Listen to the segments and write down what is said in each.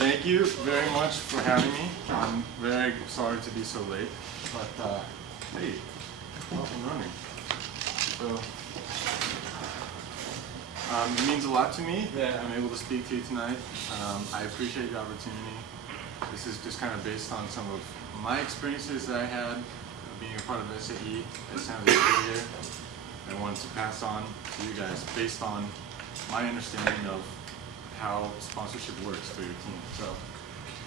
Thank you very much for having me. I'm very sorry to be so late, but hey, welcome running. So, it means a lot to me that I'm able to speak to you tonight. I appreciate the opportunity. This is just kind of based on some of my experiences that I had being a part of SAE at San Jose here. I wanted to pass on to you guys based on my understanding of how sponsorship works for your team. So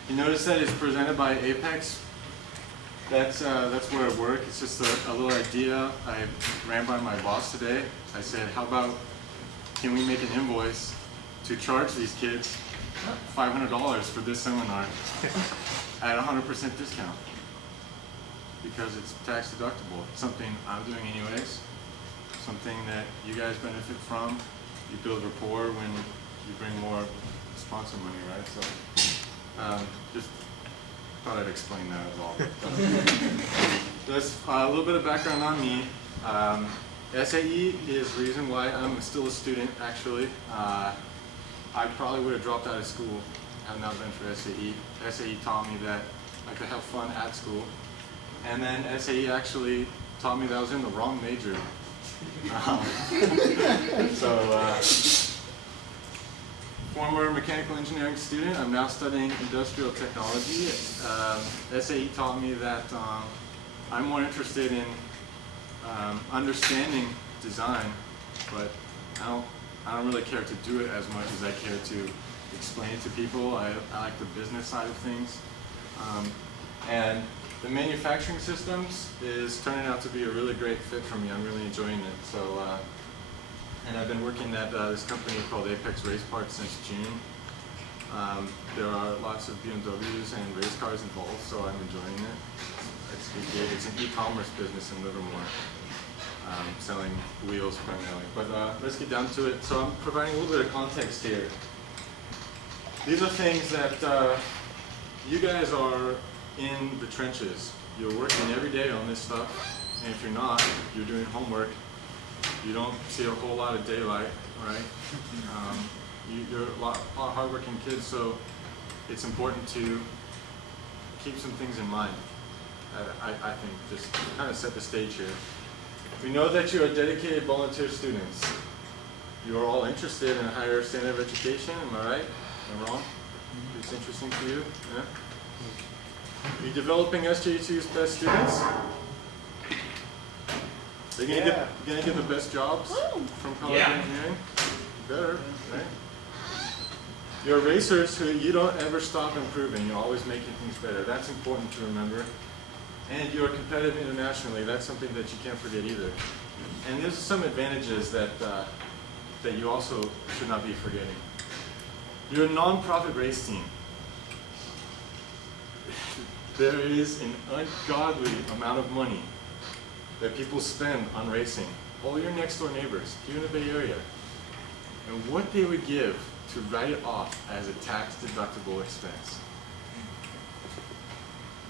you notice that it's presented by Apex. That's where I work. It's just a little idea I ran by my boss today. I said, how about, can we make an invoice to charge these kids $500 for this seminar at 100% discount? Because it's tax deductible. It's something I'm doing anyways, something that you guys benefit from. You build rapport when you bring more sponsor money, right? So just thought I'd explain that as well. Just a little bit of background on me. SAE is the reason why I'm still a student, actually. I probably would have dropped out of school had it not been for SAE. SAE taught me that I could have fun at school. And then SAE actually taught me that I was in the wrong major. Former mechanical engineering student, I'm now studying industrial technology. SAE taught me that I'm more interested in understanding design, but I don't really care to do it as much as I care to explain it to people. I like the business side of things. And the manufacturing systems is turning out to be a really great fit for me. I'm really enjoying it. So, and I've been working at this company called Apex Race Parts since June. There are lots of BMWs and race cars involved, so I'm enjoying it. It's a good gig. It's an e-commerce business in Livermore, selling wheels primarily. But let's get down to it. So I'm providing a little bit of context here. These are things that you guys are in the trenches. You're working every day on this stuff, and if you're not, you're doing homework. You don't see a whole lot of daylight, right? You're a lot of hardworking kids, so it's important to keep some things in mind. I think just kind of set the stage here. We know that you are dedicated volunteer students. You are all interested in a higher standard of education, am I right? Am I wrong? It's interesting to you? Yeah? Are you developing SJ2's best students? They're gonna get the best jobs from college engineering? Better, right? You're racers who you don't ever stop improving. You're always making things better. That's important to remember. And you're competitive internationally. That's something that you can't forget either. And there's some advantages that you also should not be forgetting. You're a non-profit race team. There is an ungodly amount of money that people spend on racing. All your next door neighbors here in the Bay Area. And what they would give to write it off as a tax deductible expense.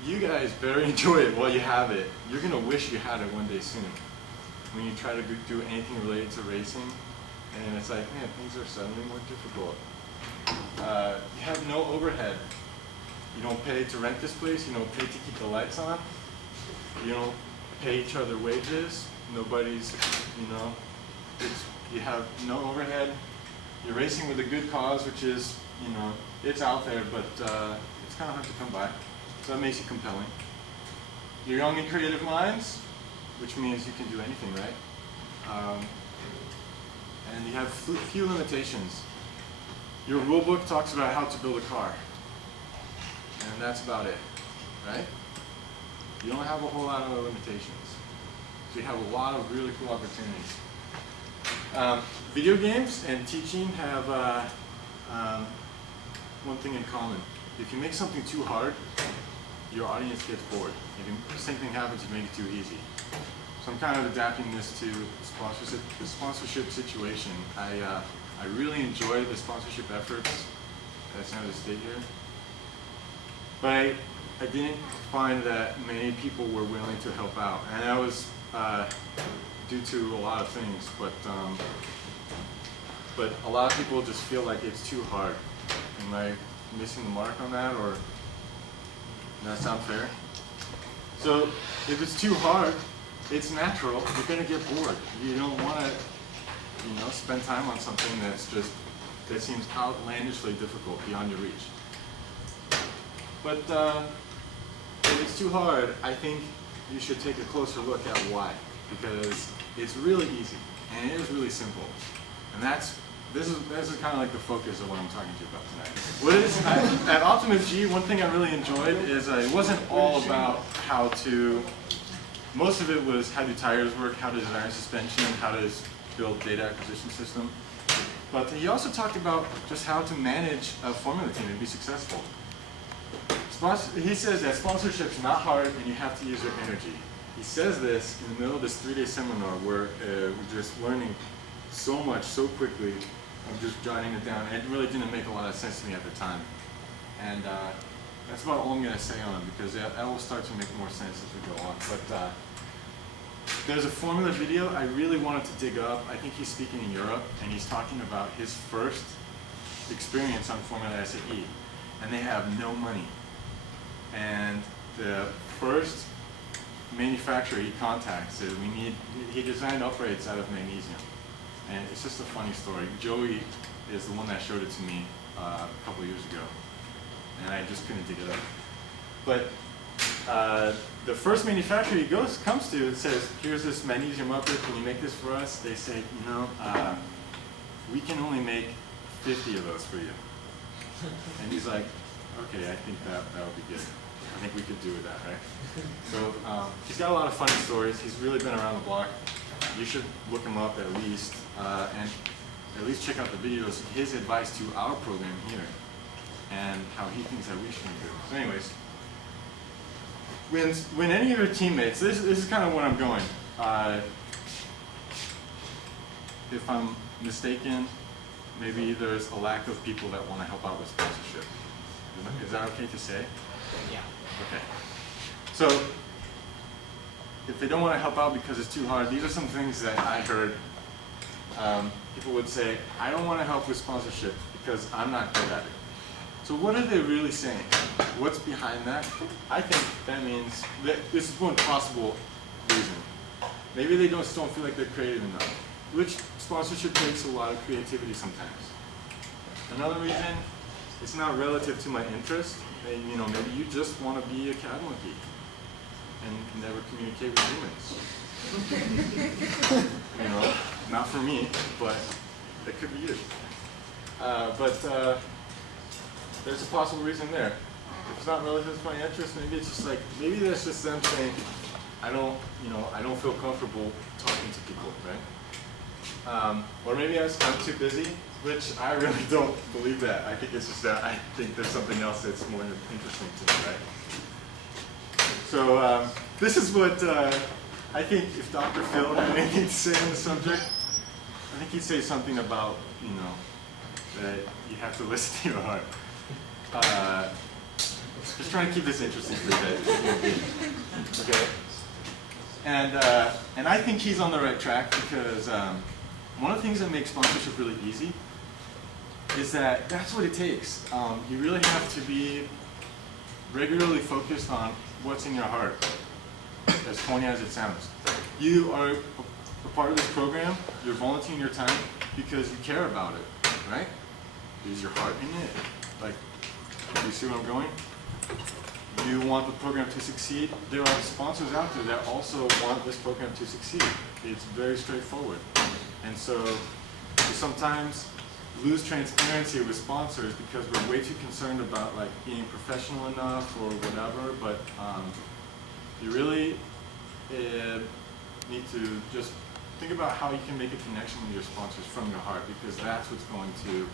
You guys better enjoy it while you have it. You're gonna wish you had it one day soon. When you try to do anything related to racing, and it's like, man, things are suddenly more difficult. You have no overhead. You don't pay to rent this place, you don't pay to keep the lights on, you don't pay each other wages, nobody's, you have no overhead. You're racing with a good cause, which is, it's out there, but it's kind of hard to come by. So that makes you compelling. You're young and creative minds, which means you can do anything, right? And you have few limitations. Your rule book talks about how to build a car. And that's about it, right? You don't have a whole lot of limitations. So you have a lot of really cool opportunities. Video games and teaching have one thing in common. If you make something too hard, your audience gets bored. If the same thing happens, you make it too easy. So I'm kind of adapting this to the sponsorship situation. I really enjoy the sponsorship efforts at San Jose State here. But I didn't find that many people were willing to help out. And that was due to a lot of things, but a lot of people just feel like it's too hard. And missing the mark on that, or does that sound fair? So if it's too hard, it's natural. You're going to get bored. You don't want to, spend time on something that seems outlandishly difficult, beyond your reach. But if it's too hard, I think you should take a closer look at why, because it's really easy and it is really simple, and this is kind of like the focus of what I'm talking to you about tonight. At Optimus G, one thing I really enjoyed is it wasn't all about how to. Most of it was how do tires work, how to design suspension, how to build data acquisition system. But he also talked about just how to manage a formula team and be successful. He says that sponsorship's not hard and you have to use your energy. He says this in the middle of this 3-day seminar where we're just learning so much so quickly. I'm just jotting it down. It really didn't make a lot of sense to me at the time. And that's about all I'm going to say on it, because that will start to make more sense as we go on. But there's a formula video I really wanted to dig up. I think he's speaking in Europe, and he's talking about his first experience on Formula SAE. And they have no money. And the first manufacturer he contacts said, he designed uprights out of magnesium. And it's just a funny story. Joey is the one that showed it to me a couple of years ago. And I just couldn't dig it up. But the first manufacturer he comes to and says, here's this magnesium upright, can you make this for us? They say, we can only make 50 of those for you. And he's like, okay, I think that would be good. I think we could do with that, right? So he's got a lot of funny stories. He's really been around the block. You should look him up at least, and at least check out the videos, his advice to our program here, and how he thinks that we should do. So anyways, when any of your teammates, this is kind of where I'm going. If I'm mistaken, maybe there's a lack of people that want to help out with sponsorship. Is that okay to say? Yeah. Okay. So, if they don't want to help out because it's too hard, these are some things that I heard. People would say, I don't want to help with sponsorship because I'm not good at it. So what are they really saying? What's behind that? I think that means that this is one possible reason. Maybe they just don't feel like they're creative enough, which sponsorship takes a lot of creativity sometimes. Another reason, it's not relative to my interest. And, maybe you just want to be a CAD monkey and never communicate with humans. Not for me, but it could be you. But there's a possible reason there. If it's not relative to my interest, maybe it's just maybe that's just them saying, I don't feel comfortable talking to people, right? Or maybe I'm too busy, which I really don't believe that. I think it's just that I think there's something else that's more interesting to me, right? So this is what I think if Dr. Phil had anything to say on the subject, I think he'd say something about, that you have to listen to your heart. Just trying to keep this interesting for you guys. Okay? And I think he's on the right track because one of the things that makes sponsorship really easy is that that's what it takes. You really have to be regularly focused on what's in your heart, as corny as it sounds. You are a part of this program, you're volunteering your time because you care about it, right? Is your heart in it? You see where I'm going? You want the program to succeed. There are sponsors out there that also want this program to succeed. It's very straightforward. And so we sometimes lose transparency with sponsors because we're way too concerned about being professional enough or whatever, but you really need to just think about how you can make a connection with your sponsors from your heart, because that's what's going to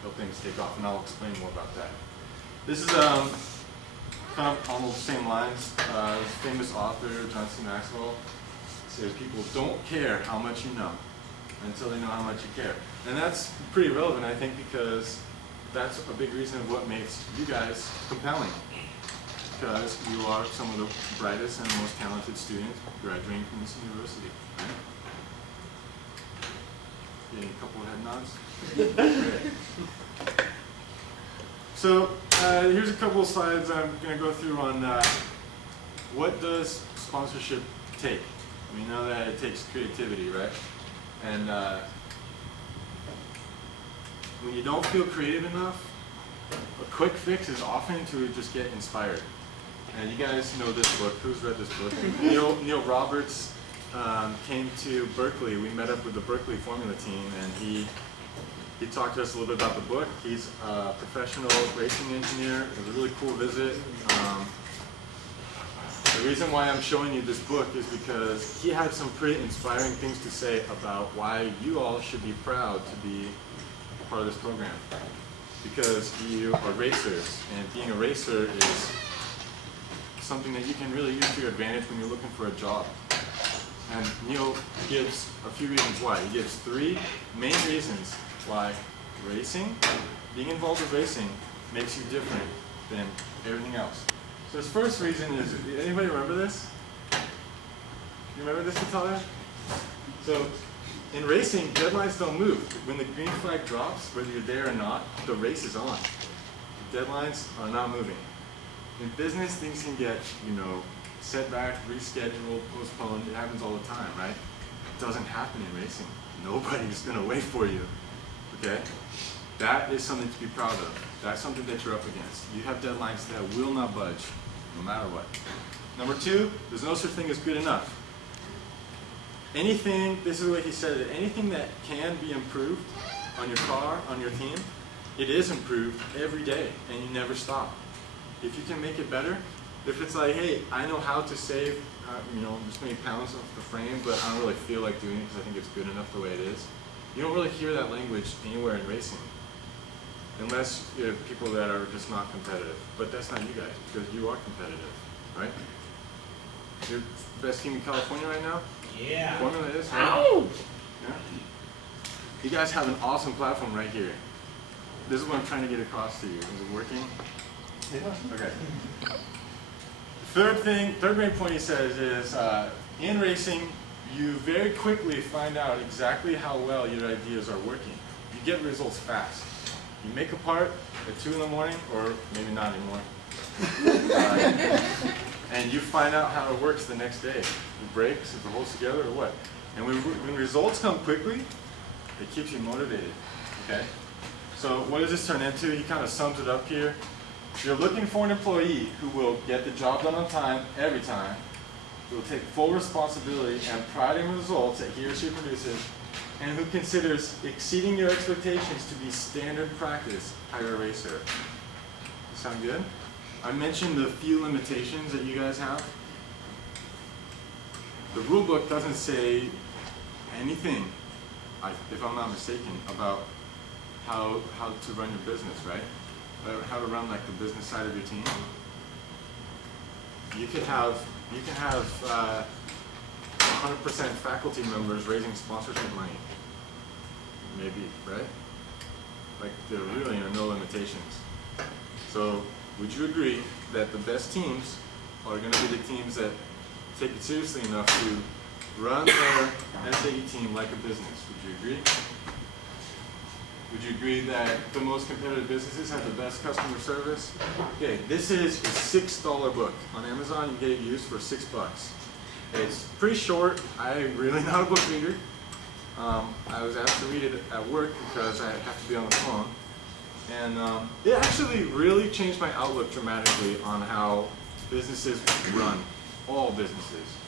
help things take off, and I'll explain more about that. This is kind of on the same lines. This famous author, John C. Maxwell, says people don't care how much you know until they know how much you care. And that's pretty relevant, I think, because that's a big reason of what makes you guys compelling. Because you are some of the brightest and most talented students graduating from this university. Right? Getting a couple of head nods. So here's a couple of slides I'm going to go through on what does sponsorship take. We know that it takes creativity, right? And when you don't feel creative enough, a quick fix is often to just get inspired. And you guys know this book. Who's read this book? Neil Roberts came to Berkeley. We met up with the Berkeley Formula team, and he talked to us a little bit about the book. He's a professional racing engineer. It was a really cool visit. The reason why I'm showing you this book is because he had some pretty inspiring things to say about why you all should be proud to be a part of this program. Because you are racers, and being a racer is something that you can really use to your advantage when you're looking for a job. And Neil gives a few reasons why. He gives 3 main reasons why racing, being involved with racing, makes you different than everything else. So his first reason is, anybody remember this? You remember this, Natalia? So in racing, deadlines don't move. When the green flag drops, whether you're there or not, the race is on. Deadlines are not moving. In business, things can get, set back, rescheduled, postponed. It happens all the time, right? It doesn't happen in racing. Nobody's going to wait for you, okay? That is something to be proud of. That's something that you're up against. You have deadlines that will not budge, no matter what. Number 2, there's no such thing as good enough. Anything, this is the way he said it, anything that can be improved on your car, on your team, it is improved every day, and you never stop. If you can make it better, if it's like, hey, I know how to save, this many pounds off the frame, but I don't really feel like doing it because I think it's good enough the way it is. You don't really hear that language anywhere in racing, unless you have people that are just not competitive. But that's not you guys, because you are competitive, right? You're the best team in California right now? Yeah. Formula is, right? Ow! Yeah. You guys have an awesome platform right here. This is what I'm trying to get across to you. Is it working? Yeah. Okay. Third main point he says is, in racing, you very quickly find out exactly how well your ideas are working. You get results fast. You make a part at 2 in the morning, or maybe not anymore, and you find out how it works the next day. It breaks, if it holds together, or what. And when results come quickly, it keeps you motivated, okay? So what does this turn into? He kind of sums it up here. You're looking for an employee who will get the job done on time, every time, who will take full responsibility and pride in results that he or she produces, and who considers exceeding your expectations to be standard practice. Hire a racer. Sound good? I mentioned the few limitations that you guys have. The rule book doesn't say anything, if I'm not mistaken, about how to run your business, right? How to run like the business side of your team. You can have 100% faculty members raising sponsorship money. Maybe, right? Like there really are no limitations. So would you agree that the best teams are going to be the teams that take it seriously enough to run their SAE team like a business? Would you agree? Would you agree that the most competitive businesses have the best customer service? Okay, this is a $6 book. On Amazon, you get it used for $6. It's pretty short. I'm really not a book reader. I was asked to read it at work because I have to be on the phone. And it actually really changed my outlook dramatically on how businesses run. All businesses.